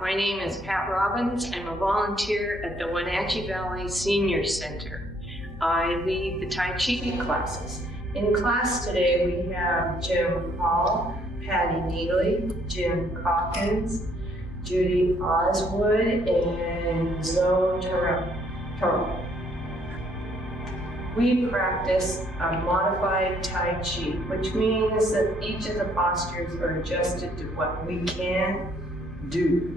my name is Pat Robbins. I'm a volunteer at the Wenatchee Valley Senior Center. I lead the Tai Chi classes. In class today we have Jim Hall, Patty Neely, Jim Calkins, Judy Oswood, and Zoe Toro. We practice a modified Tai Chi, which means that each of the postures are adjusted to what we can do.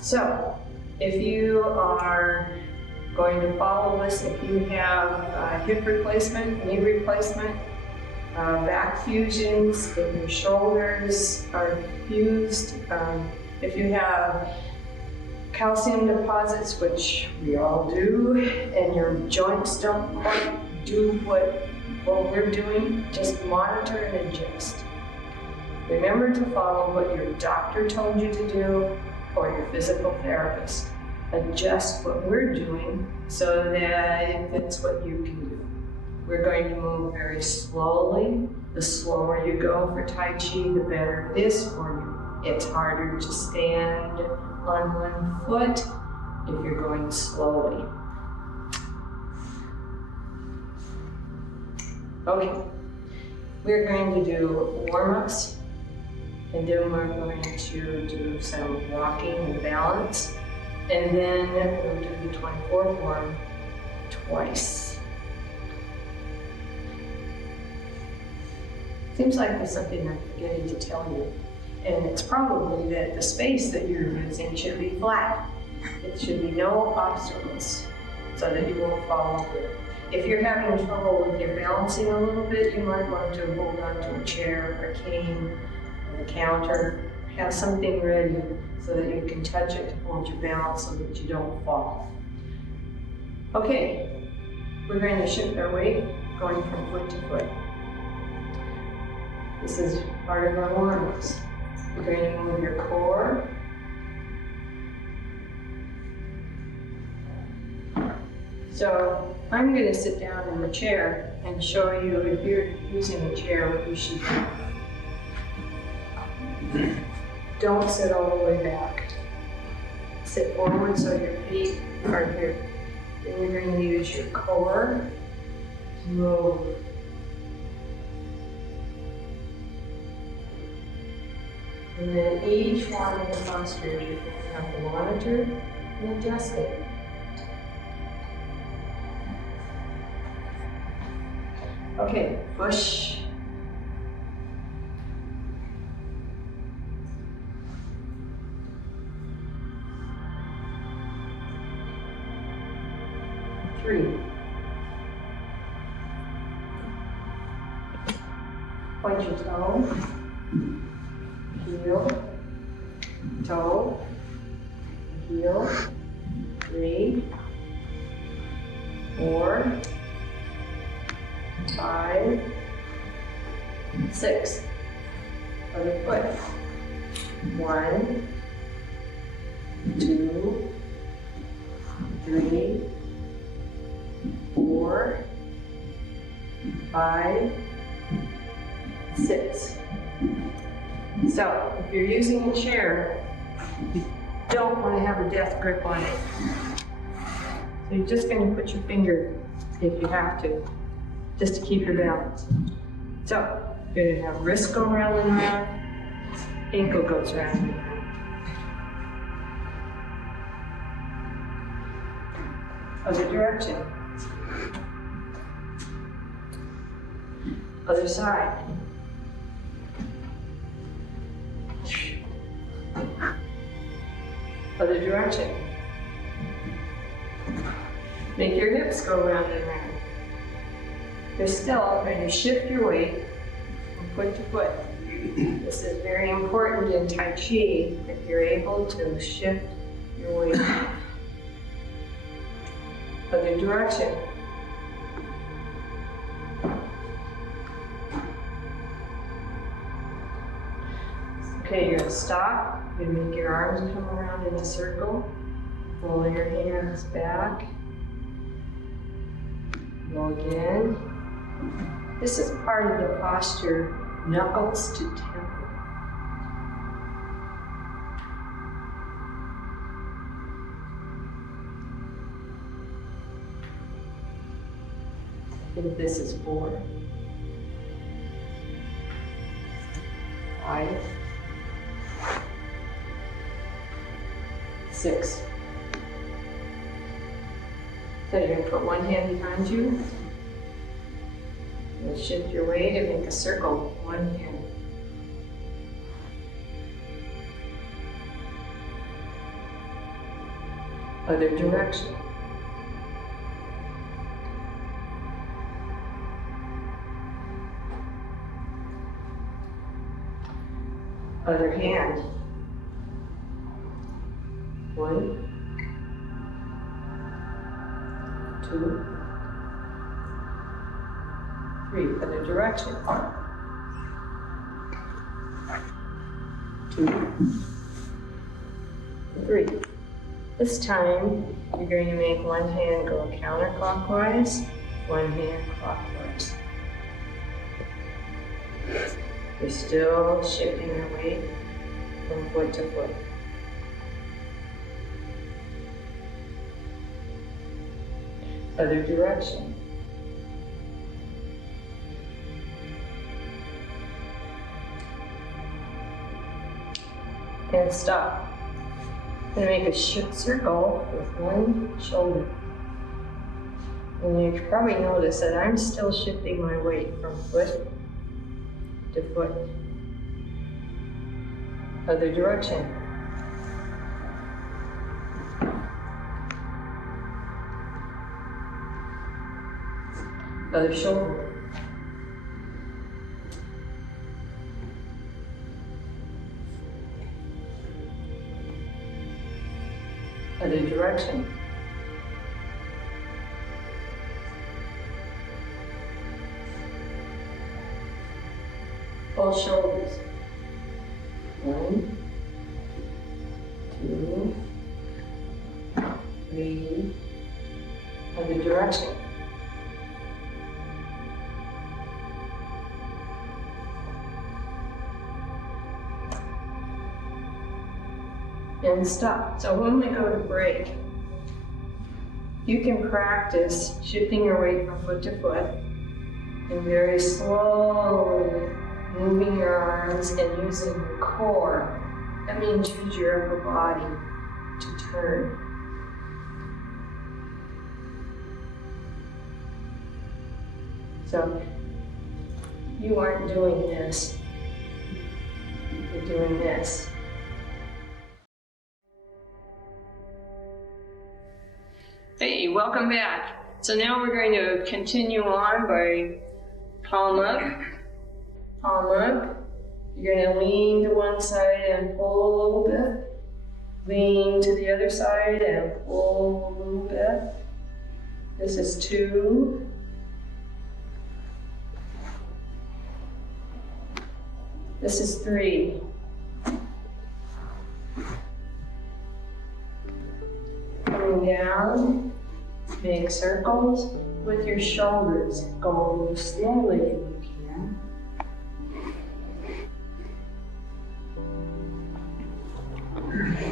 So, if you are going to follow us, if you have hip replacement, knee replacement, back fusions, if your shoulders are fused, if you have calcium deposits, which we all do, and your joints don't quite do what we're doing, just monitor and adjust. Remember to follow what your doctor told you to do or your physical therapist. Adjust what we're doing so that that's what you can do. We're going to move very slowly. The slower you go for Tai Chi, the better it is for you. It's harder to stand on one foot if you're going slowly. Okay, we're going to do warm-ups, and then we're going to do some walking and balance, and then we'll do the 24 form twice. Seems like there's something I'm forgetting to tell you. And it's probably that the space that you're using should be flat. It should be no obstacles so that you won't fall over. If you're having trouble with your balancing a little bit, you might want to hold on to a chair, or a cane, or a counter. Have something ready so that you can touch it to hold your balance so that you don't fall. Okay, we're going to shift our weight going from foot to foot. This is part of our warm-ups. You're going to move your core. So I'm going to sit down in the chair and show you, if you're using a chair, what you should do. Don't sit all the way back. Sit forward so your feet are here. Then you're going to use your core to move. And then each one of the postures, you're going to have to monitor and adjust it. Okay, push. Three. Point your toe. Heel, toe, heel, 3, 4, 5, 6. Other foot. 1, 2, 3, 4, 5, 6. So, if you're using a chair, you don't want to have a death grip on it. So you're just going to put your finger, if you have to, just to keep your balance. So, you're going to have wrist go round and round, ankle goes round and round. Other direction. Other side. Other direction. Make your hips go round and round. You're still going to shift your weight from foot to foot. This is very important in Tai Chi, that you're able to shift your weight. Other direction. Okay, you're going to stop. You're going to make your arms come around in a circle. Pull your hands back. Go again. This is part of the posture, knuckles to temple. If this is 4, 5, 6. So you're going to put one hand behind you. And shift your weight and make a circle with one hand. Other direction. Other hand. 1, 2, 3. Other direction. 2, 3. This time, you're going to make one hand go counterclockwise, one hand clockwise. You're still shifting your weight from foot to foot. Other direction. And stop. I'm going to make a circle with one shoulder. And you probably notice that I'm still shifting my weight from foot to foot. Other direction. Other shoulder. Other direction. Both shoulders. 1, 2, 3. Other direction. And stop. So when we go to break, you can practice shifting your weight from foot to foot and very slowly moving your arms and using your core. That means use your upper body to turn. So you aren't doing this, you're doing this. Hey, welcome back. So now we're going to continue on by palm up, palm up. You're going to lean to one side and pull a little bit. Lean to the other side and pull a little bit. This is 2. This is 3. Coming down. Make circles with your shoulders. Go slowly if you can.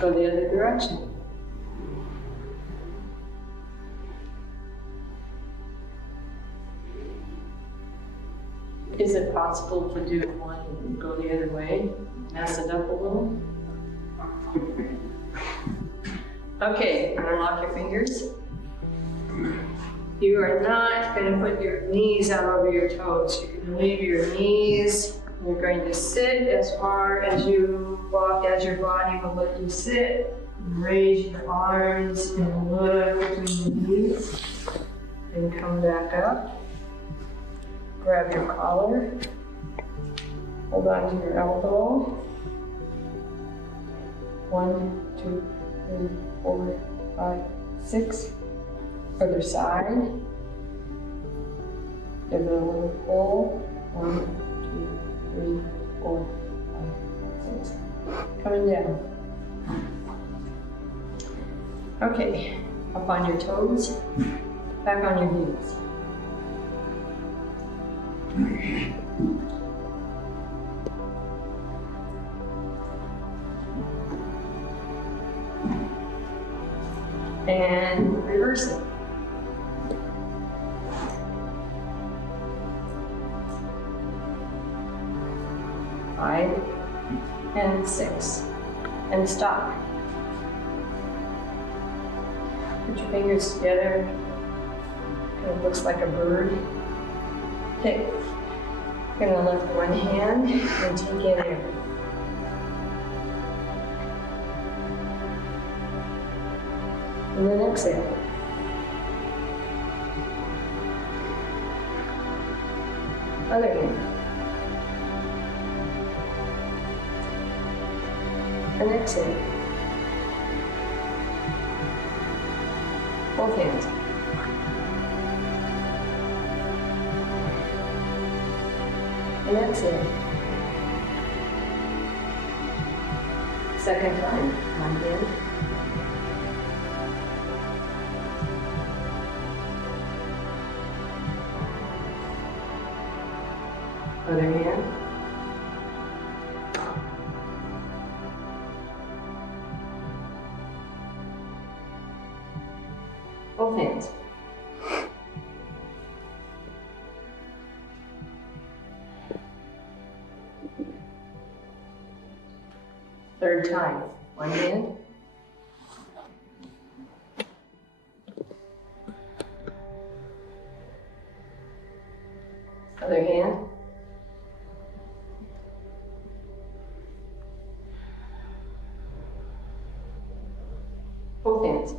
Go the other direction. Is it possible to do one and go the other way? Mess it up a little? Okay, interlock your fingers. You are not going to put your knees out over your toes. You're going to leave your knees. You're going to sit as far as your body will let you sit. Raise your arms and look between the knees. And come back up. Grab your collar. Hold on to your elbow. 1, 2, 3, 4, 5, 6. Other side. Give it a little pull. 1, 2, 3, 4, 5, 6. Coming down. Okay, up on your toes, back on your heels. And reverse it. 5 and 6. And stop. Put your fingers together. It looks like a bird. Okay. You're going to lift one hand and take in air. And then exhale. Other hand. And exhale. Both hands. And exhale. Second time. One hand. Other hand. Both hands. Third time. One hand. Other hand. Both hands.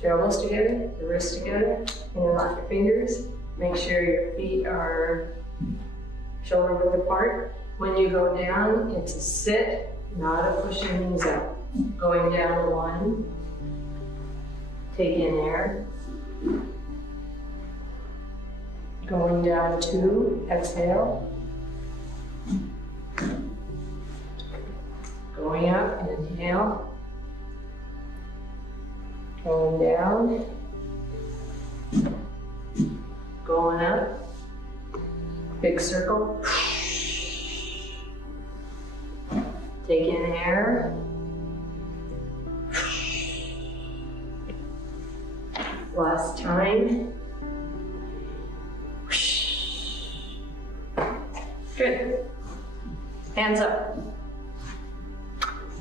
Your elbows together, your wrists together, and then lock your fingers. Make sure your feet are shoulder width apart. When you go down, it's a sit, not a pushing knees up. Going down 1, take in air. Going down 2, exhale. Going up, inhale. Going down, going up, big circle, take in air, last time, good, hands up.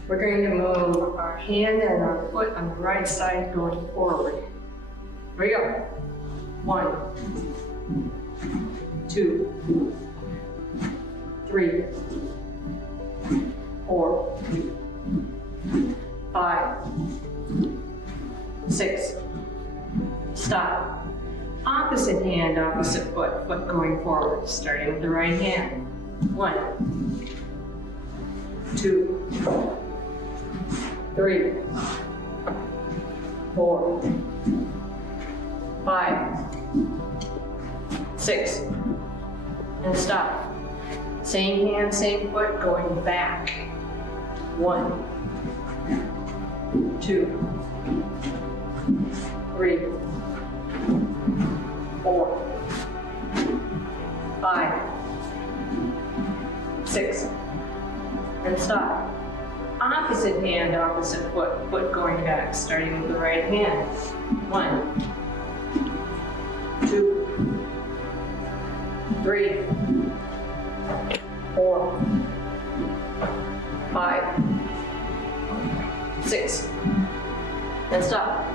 We're going to move our hand and our foot on the right side going forward. Here we go. 1, 2, 3, 4, 5, 6. Stop. Opposite hand, opposite foot, foot going forward, starting with the right hand. 1, 2, 3, 4, 5, 6, and stop. Same hand, same foot, going back. 1, 2, 3, 4, 5, 6, and stop. Opposite hand, opposite foot, foot going back, starting with the right hand. 1, 2, 3, 4, 5, 6, and stop.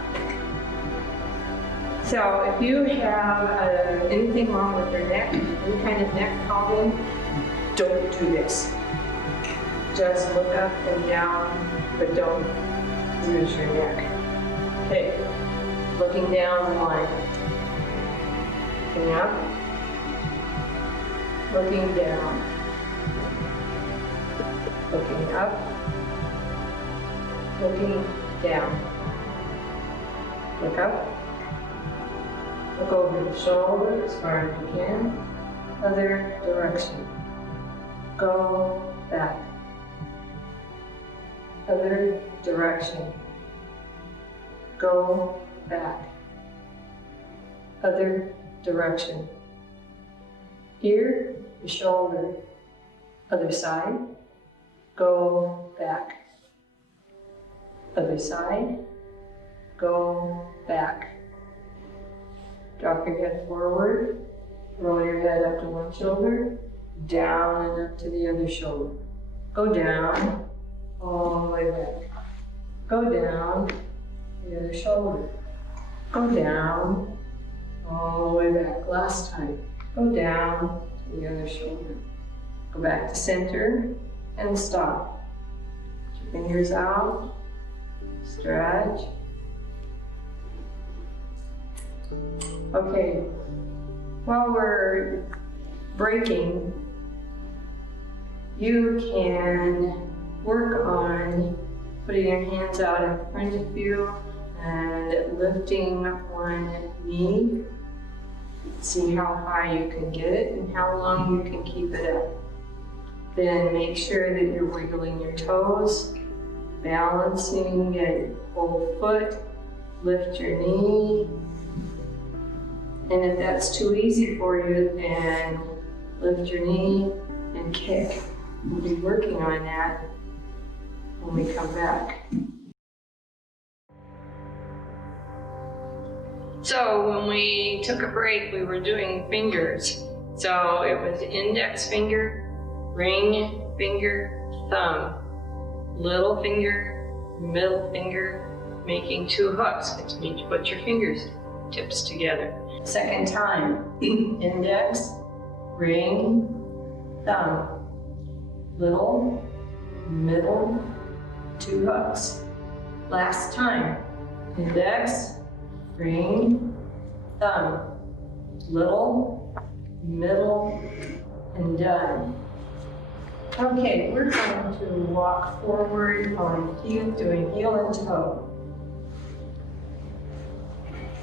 So if you have anything wrong with your neck, any kind of neck problem, don't do this. Just look up and down, but don't use your neck. Okay, looking down 1, looking up, looking down, looking up, looking down, look up, look over your shoulder as far as you can, other direction, go back. Other direction. Go back. Other direction. Here, the shoulder. Other side. Go back. Other side. go back. Drop your head forward, roll your head up to one shoulder, down and up to the other shoulder. Go down, all the way back. Go down, the other shoulder. Go down, all the way back. Last time. Go down to the other shoulder. Go back to center and stop. Put your fingers out, stretch. Okay, while we're breaking, you can work on putting your hands out in front of you and lifting one knee. See how high you can get it and how long you can keep it up. Then make sure that you're wiggling your toes, balancing your whole foot, lift your knee. And if that's too easy for you, then lift your knee and kick. We'll be working on that when we come back. So when we took a break, we were doing fingers. So it was index finger, ring finger, thumb, little finger, middle finger, making two hooks, which means you put your fingers tips together. Second time, index, ring, thumb, little, middle, two hooks. Last time, index, ring, thumb, little, middle, and done. Okay, we're going to walk forward on heel, doing heel and toe.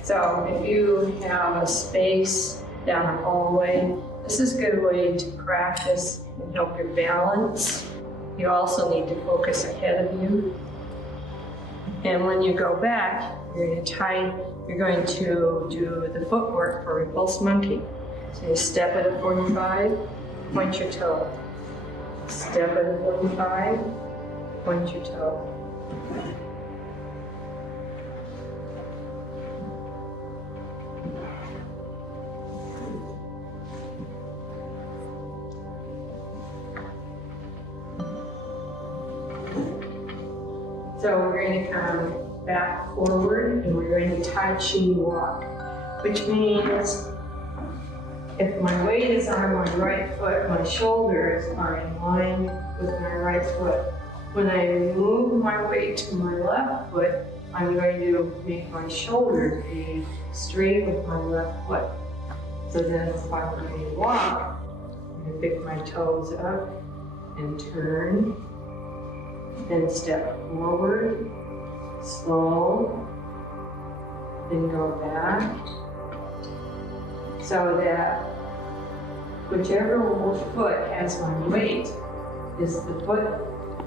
So if you have a space down the hallway, this is a good way to practice and help your balance. You also need to focus ahead of you. And when you go back, you're going to do the footwork for repulse monkey. So you step at a 45, point your toe. Step at a 45, point your toe. So we're going to come back forward and we're going to Tai Chi walk, which means if my weight is on my right foot, my shoulders are in line with my right foot. When I move my weight to my left foot, I'm going to make my shoulders be straight with my left foot. So then if I'm going to walk, I'm going to pick my toes up and turn. Then step forward, slow, then go back. So that whichever foot has my weight is the foot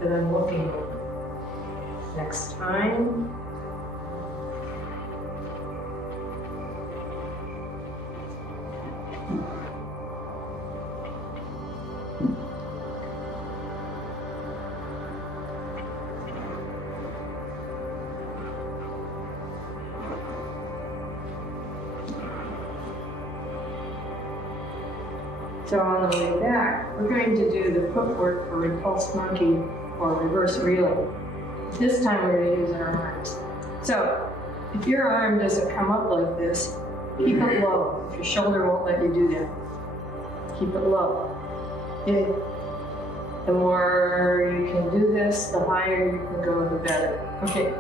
that I'm looking at. Next time. So on the way back, we're going to do the footwork for repulse monkey or reverse reeling. This time we're going to use our arms. So if your arm doesn't come up like this, keep it low. If your shoulder won't let you do that, keep it low. The more you can do this, the higher you can go, the better. Okay.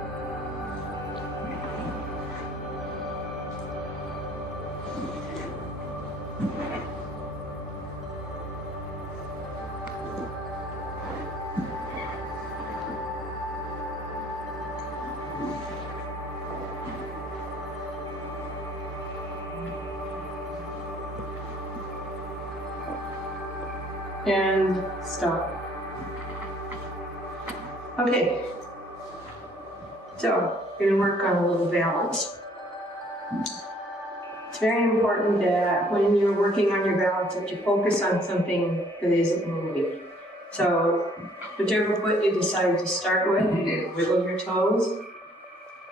And stop. Okay, so we're going to work on a little balance. It's very important that when you're working on your balance that you focus on something that isn't moving. So whichever foot you decide to start with, you wiggle your toes,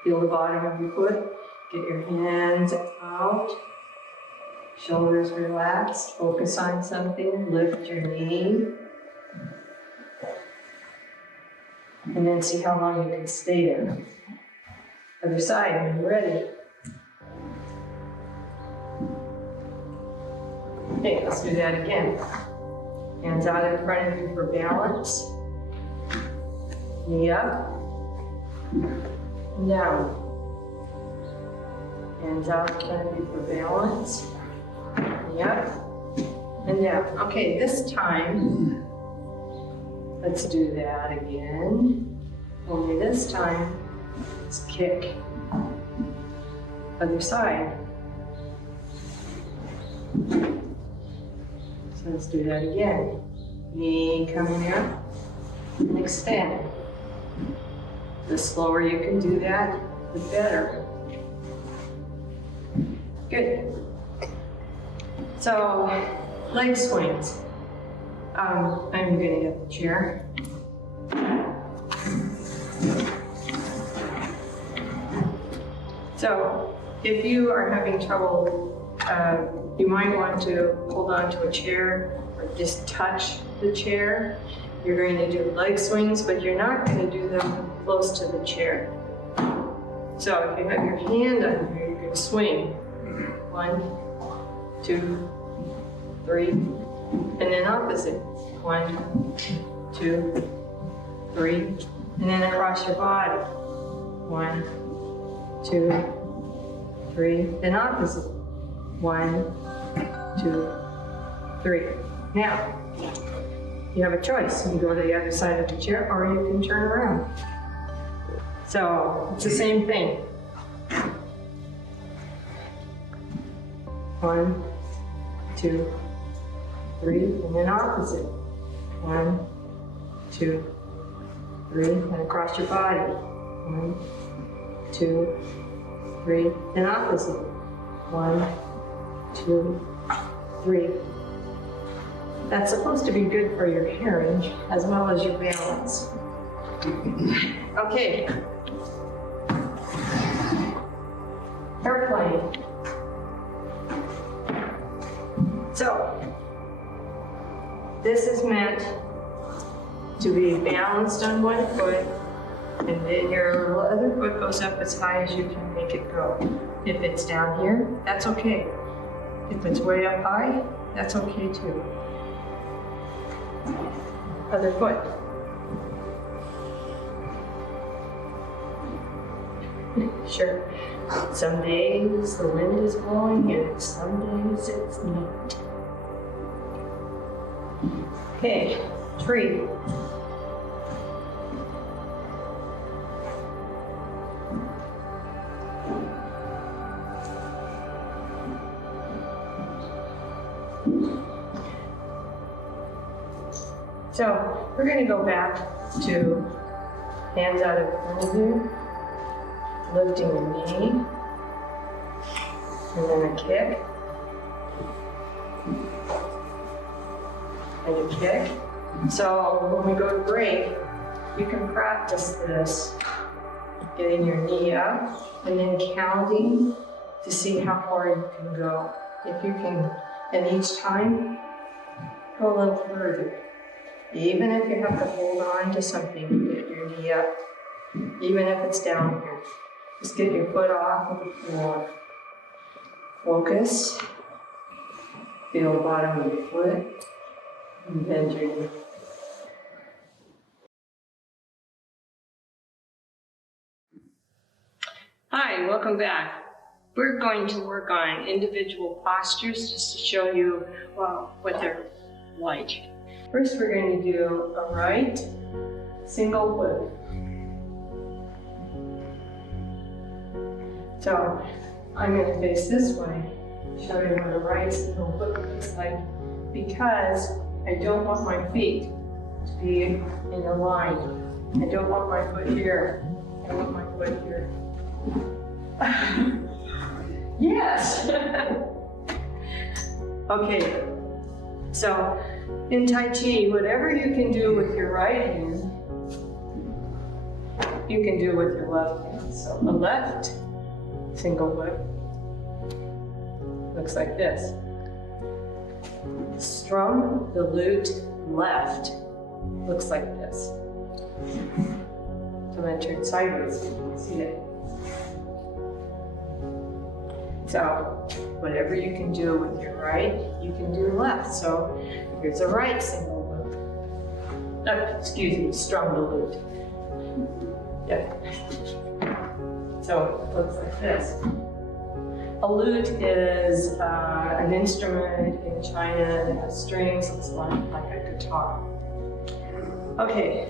Feel the bottom of your foot. Get your hands out. Shoulders relaxed. Focus on something. Lift your knee. And then see how long you can stay there. Other side, when you're ready. Okay, let's do that again. Hands out in front of you for balance. Knee up. And down. Hands out in front of you for balance. Knee up. And down. Okay, this time, let's do that again. Only this time, let's kick. Other side. So let's do that again. Knee coming up and extend. The slower you can do that, the better. Good. So, leg swings. I'm going to get the chair. So, if you are having trouble, you might want to hold on to a chair or just touch the chair. You're going to do leg swings, but you're not going to do them close to the chair. So, if you have your hand on here, you're going to swing. 1, 2, 3, and then opposite. 1, 2, 3, and then across your body. 1, 2, 3, then opposite. 1, 2, 3. Now, you have a choice. You can go to the other side of the chair, or you can turn around. So, it's the same thing. 1, 2, 3, and then opposite. 1, 2, 3, and across your body. 1, 2, 3, then opposite. 1, 2, 3. That's supposed to be good for your hearing as well as your balance. Okay. Airplane. So, this is meant to be balanced on one foot, and then your other foot goes up as high as you can make it go. If it's down here, that's okay. If it's way up high, that's okay too. Other foot. Sure. Some days the wind is blowing and some days it's not. Okay, tree. So we're going to go back to hands out in front of you, lifting the knee, and then a kick, and a kick. So when we go to break, you can practice this, getting your knee up and then counting to see how far you can go. If you can, and each time, go a little further. Even if you have to hold on to something to get your knee up, even if it's down here, just get your foot off of the floor. Focus. Feel the bottom of your foot and bend your knee. Hi, welcome back. We're going to work on individual postures just to show you, well, what they're like. First, we're going to do a right single foot. So, I'm going to face this way, show you what a right single foot looks like, because I don't want my feet to be in a line. I don't want my foot here. I want my foot here. Yes! Okay, so in Tai Chi, whatever you can do with your right hand, you can do with your left hand. So a left single whip looks like this. Strum the lute left looks like this. So I'm going to turn sideways so you can see it. So whatever you can do with your right, you can do left. So here's a right single whip. Excuse me, strum the lute. Yeah. So it looks like this. A lute is an instrument in China that has strings. It's like a guitar. Okay.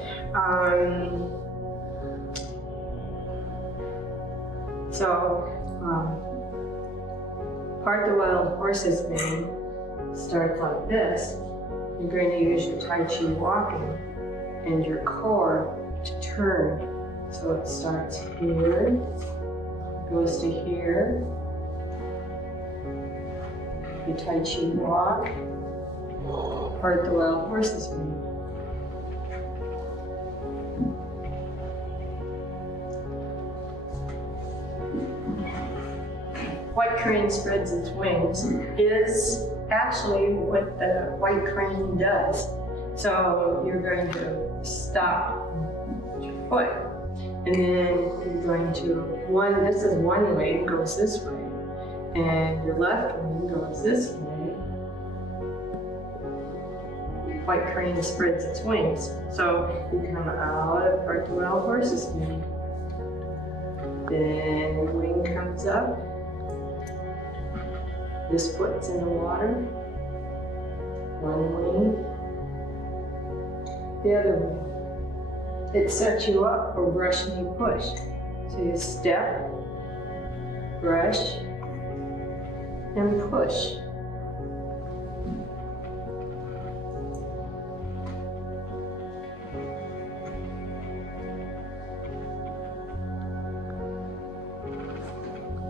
Part the wild horse's mane starts like this. You're going to use your Tai Chi Walking and your core to turn. So it starts here, goes to here. You Tai Chi walk, part the wild horse's mane. White crane spreads its wings is actually what the white crane does. So you're going to stop your foot, and then you're going to, this is one leg goes this way, and your left wing goes this way. White crane spreads its wings. So you come out of part the wild horse's mane. Then the wing comes up. This foot's in the water. One wing. The other wing. It sets you up for brush knee push. So you step, brush, and push.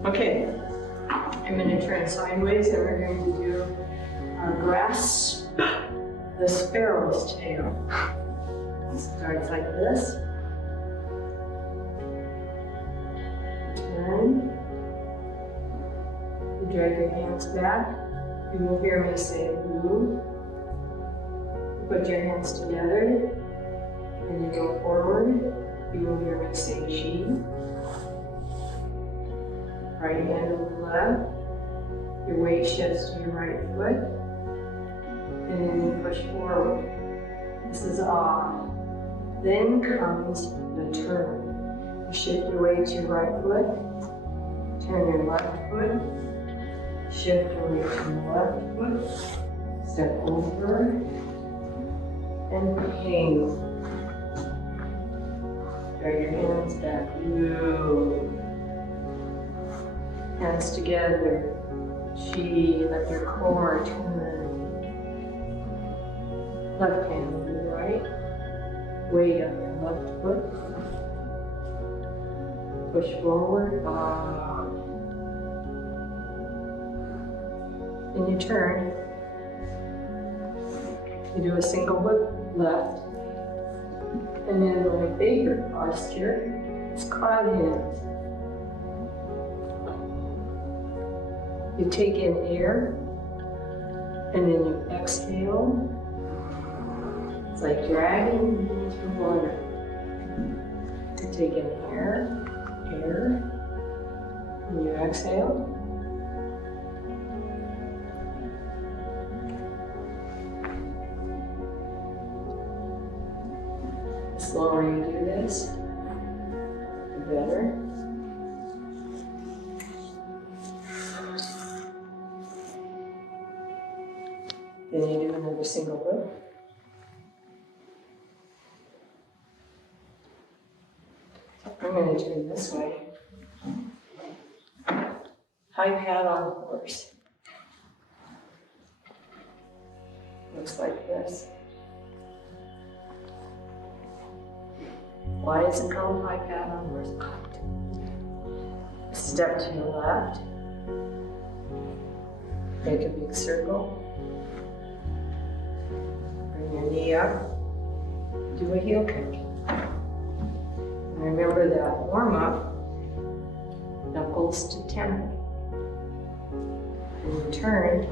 Okay, I'm going to turn sideways and we're going to do grasp the sparrow's tail. It starts like this. Turn. You drag your hands back. You will hear me say blue. You put your hands together and you go forward. You will hear me say chi. Right hand over the left. Your weight shifts to your right foot. And then you push forward. This is off. Then comes the turn. You shift your weight to your right foot. Turn your left foot. Shift your weight to your left foot. Step over. And hang. Drag your hands back. Move. Hands together. Chi, let your core turn. Left hand over the right. Weight on your left foot. Push forward. Then you turn. You do a single whip left. And then my favorite posture is cloud hands. You take in air, and then you exhale. It's like dragging into water. You take in air, and you exhale. The slower you do this, the better. Then you do another single whip. I'm going to turn this way. High pat on the horse. Looks like this. Why is it called high pat on horse? Step to your left. Make a big circle. Bring your knee up. Do a heel kick. Remember that warm-up, knuckles to 10. And you turn,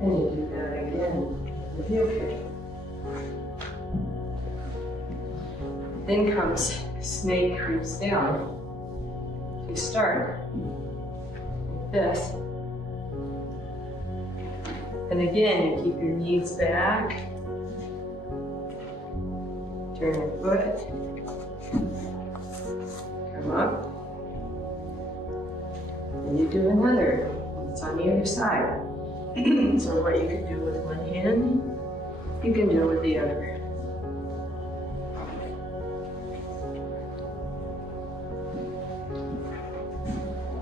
and you do that again with the heel kick. Then comes snake creeps down. You start like this. And again, you keep your knees back. Turn your foot. Come up. And you do another. It's on the other side. So what you can do with one hand, you can do with the other.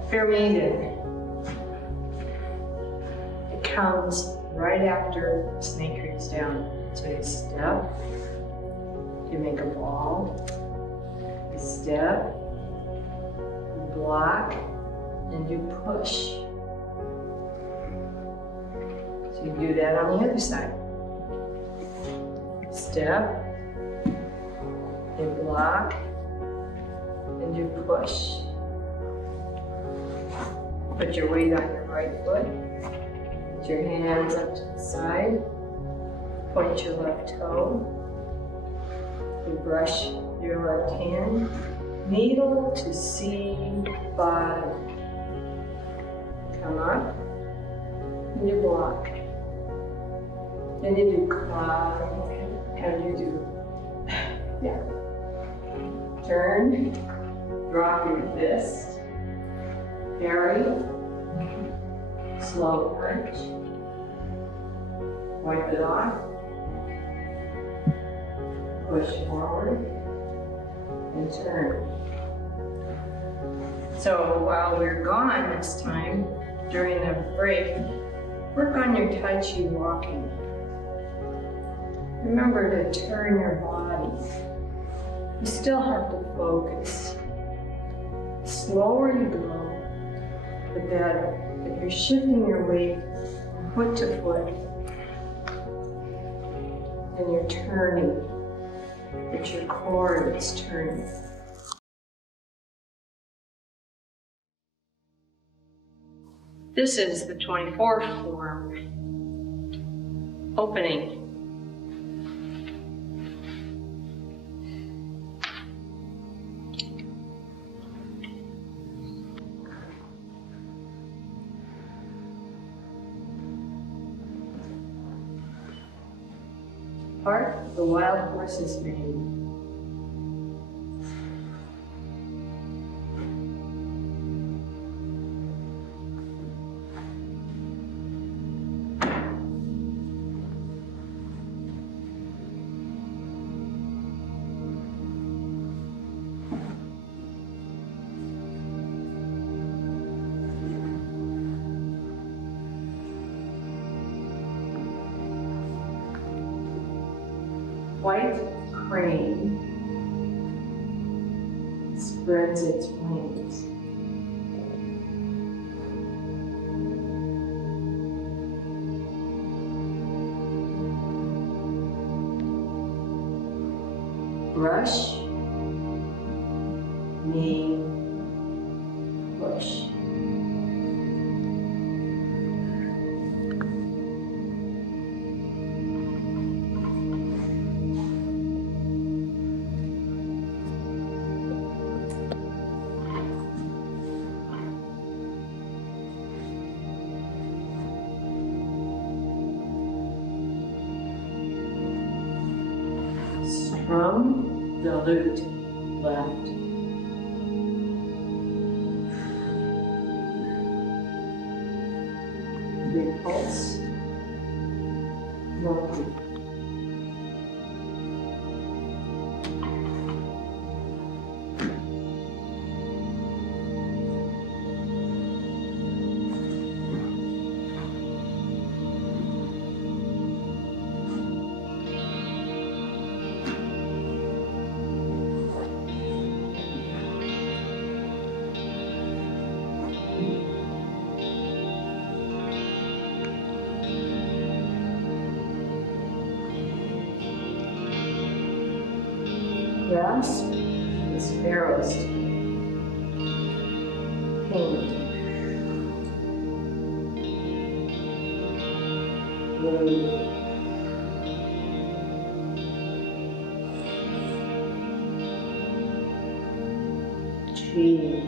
Fair maiden. It comes right after the snake creeps down. So you step, you make a ball, you step, you block, and you push. So you do that on the other side. Step, you block, and you push. Put your weight on your right foot. Put your hands up to the side. Point your left toe. You brush your left hand. Needle to seed bottom. Come up. And you block. Then you do claw. And you do, yeah. Turn. Drop your fist. Parry, slow punch, wipe it off, push forward, and turn. So while we're gone this time, during the break, work on your Tai Chi Walking. Remember to turn your body. You still have to focus. The slower you go, the better. If you're shifting your weight foot to foot, and you're turning, it's your core that's turning. This is the 24th form, opening. Part of the wild horse's mane. White crane spreads its wings. Brush, knee, push. From the lute, left. Repulse, rolling. move. Chi.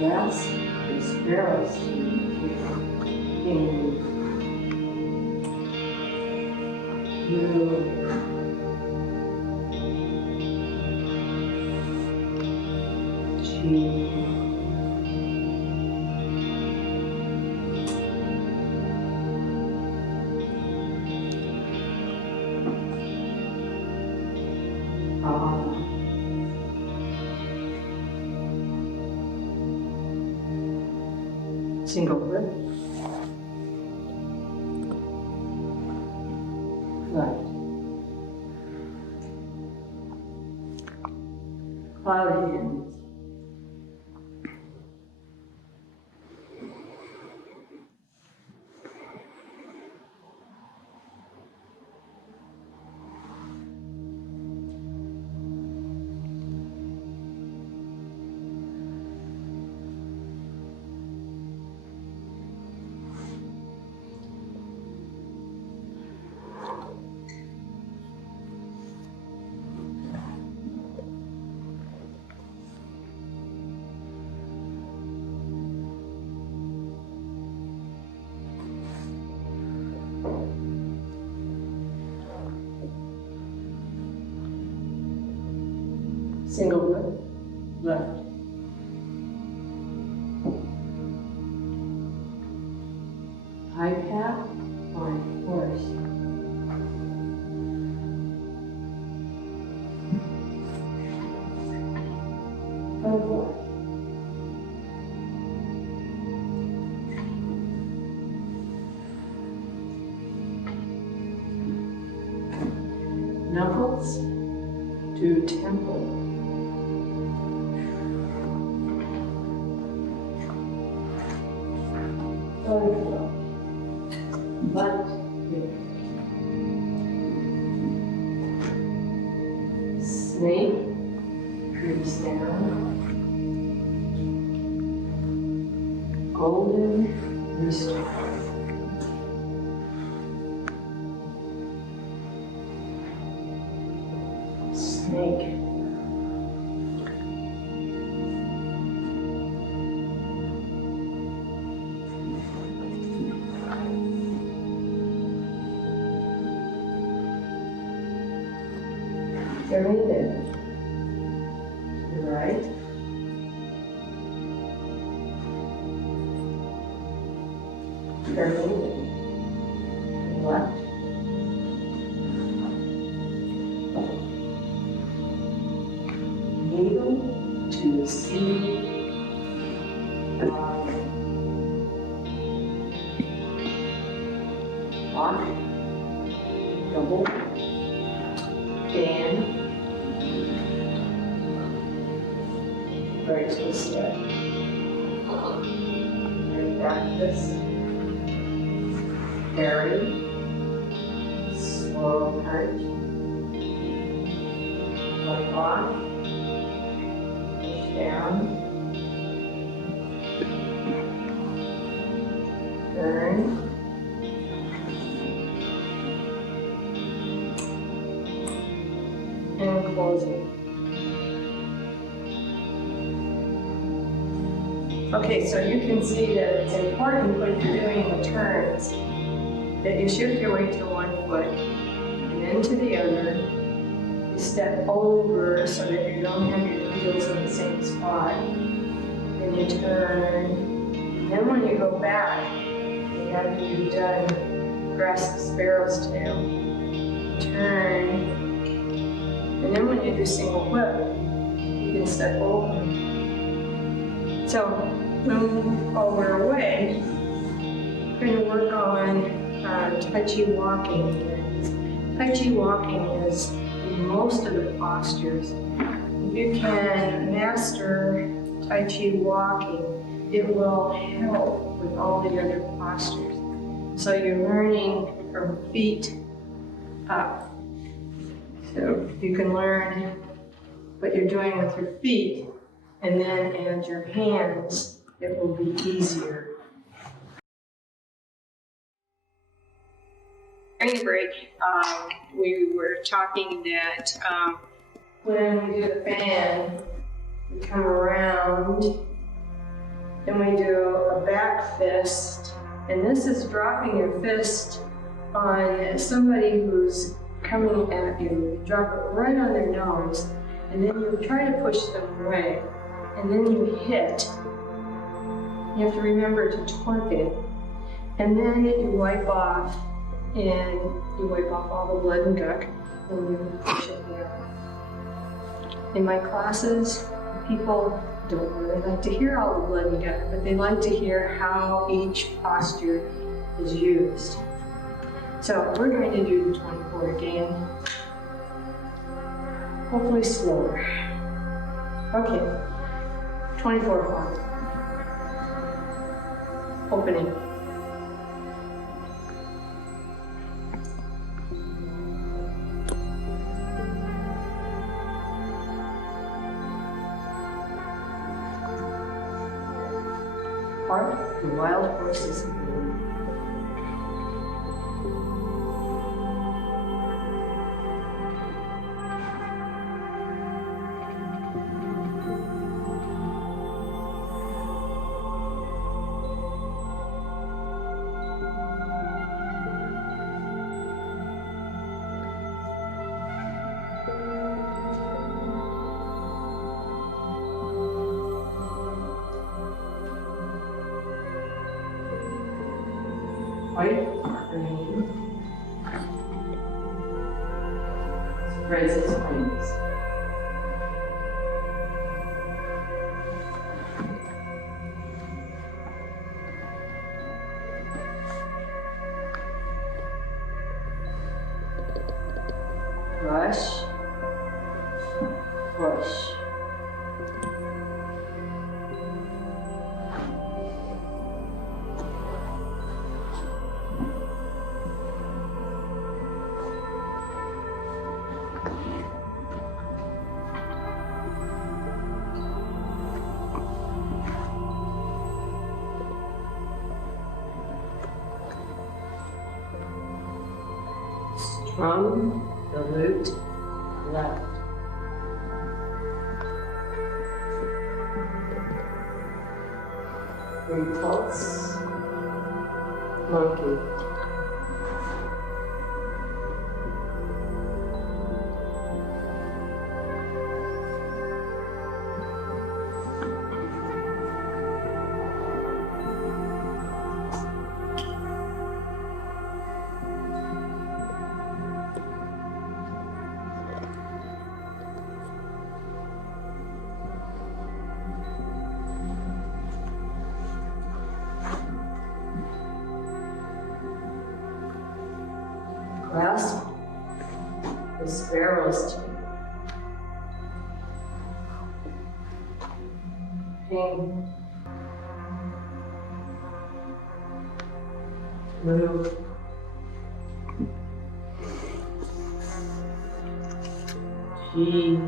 Yes, the sparrows in move. Chi. Single breath. Left. Cloud hands. Single breath. Left. High path on horse. Butterfly. Knuckles to temple. Butterfly. Butt here. Snake. Roots down. Golden rooster. Snake. Pyramid. To the right. Pyramid. To the left. Needle to C. Lock. Double. Dan. Very twisted. Very practice. Very slow punch. Like off. Push down. Turn. And closing. Okay, so you can see that it's important when you're doing the turns that you shift your weight to one foot and then to the other. You step over so that you don't have your heels in the same spot. Then you turn. Then when you go back, after you've done grasp the sparrow's tail, turn. And then when you do single whip, you can step over. So while we're away, we're going to work on Tai Chi Walking. Tai Chi Walking is in most of the postures. If you can master Tai Chi Walking, it will help with all the other postures. So you're learning from feet up. So you can learn what you're doing with your feet, and then add your hands, it will be easier. During the break, we were talking that when we do the fan, we come around and we do a back fist, and this is dropping your fist on somebody who's coming at you. You drop it right on their nose, and then you try to push them away, and then you hit. You have to remember to torque it, and then you wipe off, and you wipe off all the blood and gunk, and you push it down. In my classes, people don't really like to hear all the blood and gunk, but they like to hear how each posture is used. So we're going to do the 24 again, hopefully slower. Okay, 24 forward. Opening. Part the wild horses. White, green, spreads its wings. Brush, push. Strum the lute left. Repulse, monkey. Grasp the sparrow's tail. Hang. Move. G.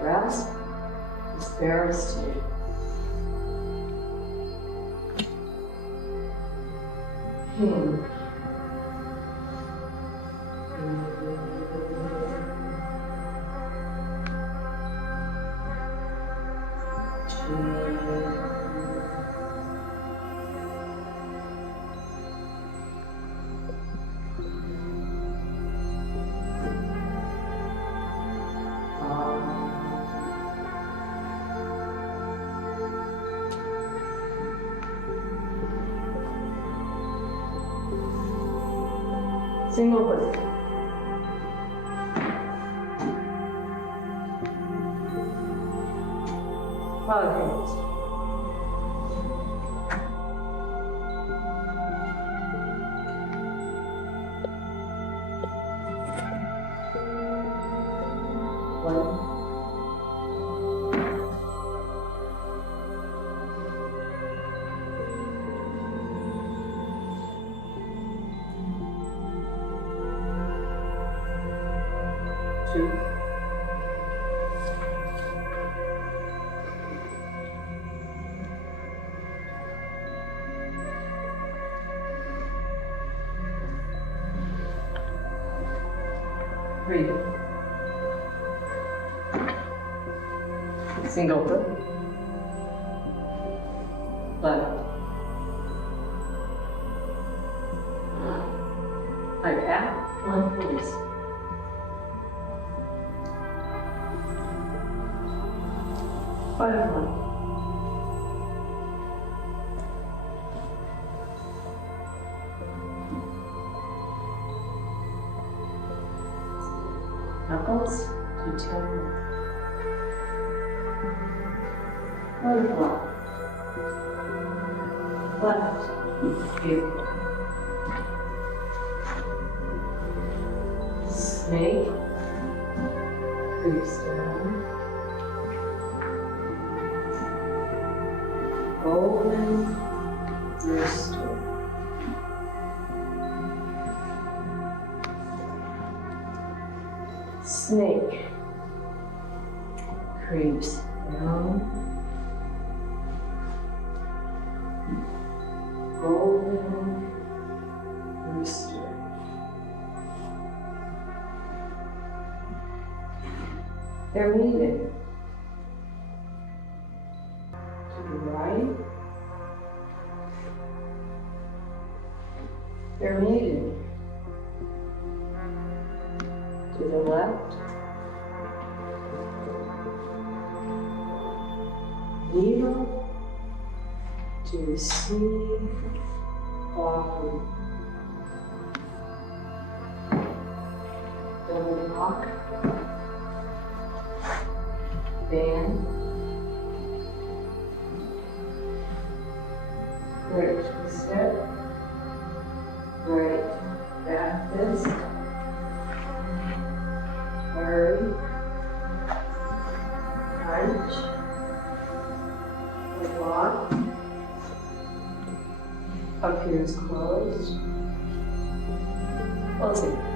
Grasp the sparrow's tail. Hinge. Single whistle. Cloud hands. 1. 2. 3. Single foot. Left. Like that. 1, please. Butterfly. Knuckles to 10. Butterfly. Left. Beautiful. Snake. Creeps down. Golden rooster. Snake creeps down. Golden rooster. They're meeting. To the right. They're meeting. To the left. Needle to receive offering. Double lock. Band. Right step. Right back fist. Hurry. Punch. Lock. Up here is closed. Closing.